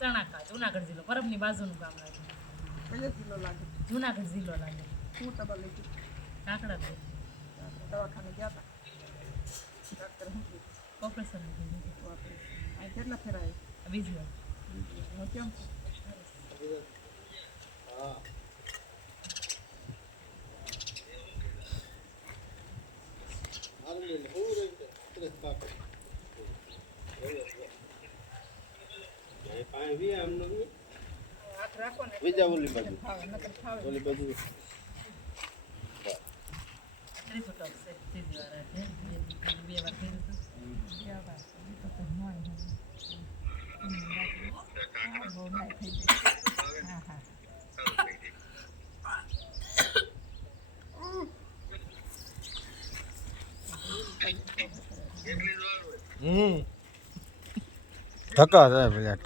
ચણાકા જુનાગઢ જિલ્લો પરબની બાજુનું ગામ લાગે. કયો જિલ્લો લાગે? જુનાગઢ જિલ્લો લાગે. શું તબા લઈ ગઈ? કાકડા દવાખાને ગયા હતા. ડૉક્ટર શું કીધું? ઓપરેશન આ કેટલા ફેરાય? બીજી વાર હું કેમ હાથ રાખો ને બીજા ઓલી બાજુ ફાવે નકર ફાવે. ઓલી બાજુ ત્રીજું ટોક છે ત્રીજી વાર છે બે વાર થઈ ગયું ક્યાં વાત છે? તો તો મોય બહુ નાય થઈ ગઈ. હા હા ધક્કા થાય પેલા